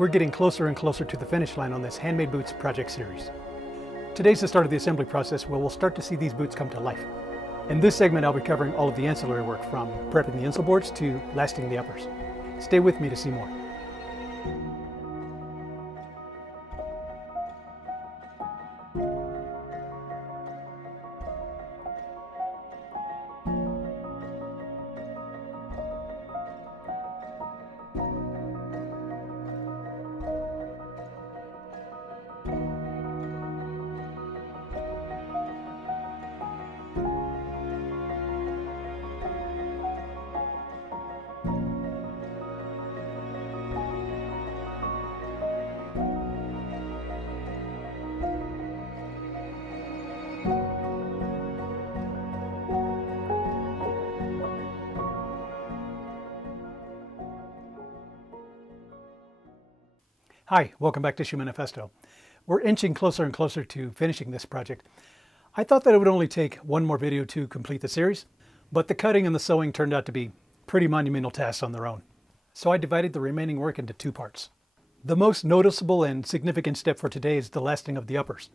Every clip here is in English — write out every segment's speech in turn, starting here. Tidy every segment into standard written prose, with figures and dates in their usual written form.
We're getting closer and closer to the finish line on this Handmade Boots project series. Today's the start of the assembly process where we'll start to see these boots come to life. In this segment, I'll be covering all of the ancillary work from prepping the insole boards to lasting the uppers. Stay with me to see more. Hi, welcome back to Shoemanifesto. We're inching closer and closer to finishing this project. I thought that it would only take one more video to complete the series, but the cutting and the sewing turned out to be pretty monumental tasks on their own. So I divided the remaining work into two parts. The most noticeable and significant step for today is the lasting of the uppers,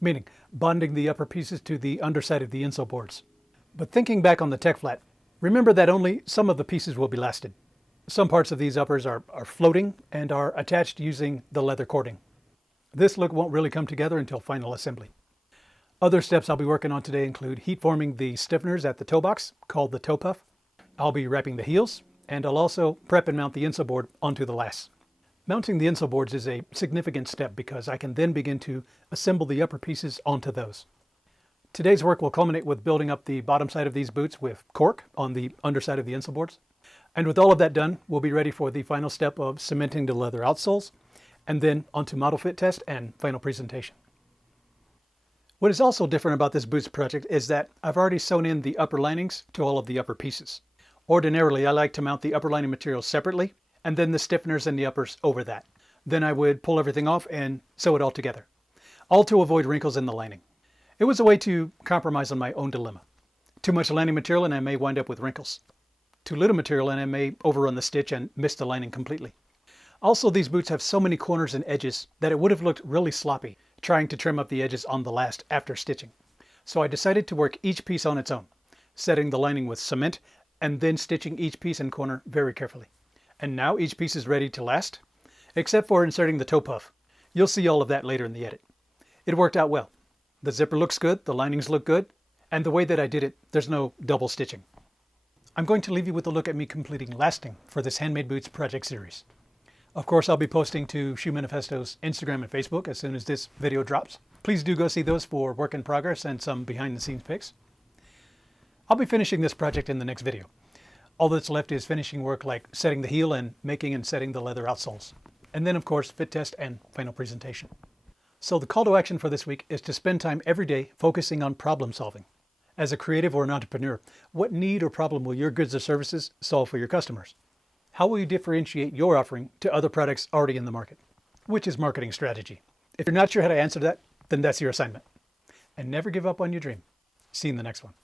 meaning bonding the upper pieces to the underside of the insole boards. But thinking back on the tech flat, remember that only some of the pieces will be lasted. Some parts of these uppers are floating and are attached using the leather cording. This look won't really come together until final assembly. Other steps I'll be working on today include heat forming the stiffeners at the toe box, called the toe puff. I'll be wrapping the heels, and I'll also prep and mount the insole board onto the lasts. Mounting the insole boards is a significant step because I can then begin to assemble the upper pieces onto those. Today's work will culminate with building up the bottom side of these boots with cork on the underside of the insole boards. And with all of that done, we'll be ready for the final step of cementing the leather outsoles, and then onto model fit test and final presentation. What is also different about this boots project is that I've already sewn in the upper linings to all of the upper pieces. Ordinarily, I like to mount the upper lining material separately, and then the stiffeners and the uppers over that. Then I would pull everything off and sew it all together, all to avoid wrinkles in the lining. It was a way to compromise on my own dilemma. Too much lining material and I may wind up with wrinkles. Too little material and I may overrun the stitch and miss the lining completely. Also, these boots have so many corners and edges that it would have looked really sloppy trying to trim up the edges on the last after stitching. So I decided to work each piece on its own, setting the lining with cement and then stitching each piece and corner very carefully. And now each piece is ready to last, except for inserting the toe puff. You'll see all of that later in the edit. It worked out well. The zipper looks good, the linings look good, and the way that I did it, there's no double stitching. I'm going to leave you with a look at me completing lasting for this Handmade Boots project series. Of course, I'll be posting to Shoemanifesto's Instagram and Facebook as soon as this video drops. Please do go see those for work in progress and some behind the scenes pics. I'll be finishing this project in the next video. All that's left is finishing work like setting the heel and making and setting the leather outsoles. And then of course, fit test and final presentation. So the call to action for this week is to spend time every day focusing on problem solving. As a creative or an entrepreneur, what need or problem will your goods or services solve for your customers? How will you differentiate your offering to other products already in the market? Which is marketing strategy. If you're not sure how to answer that, then that's your assignment. And never give up on your dream. See you in the next one.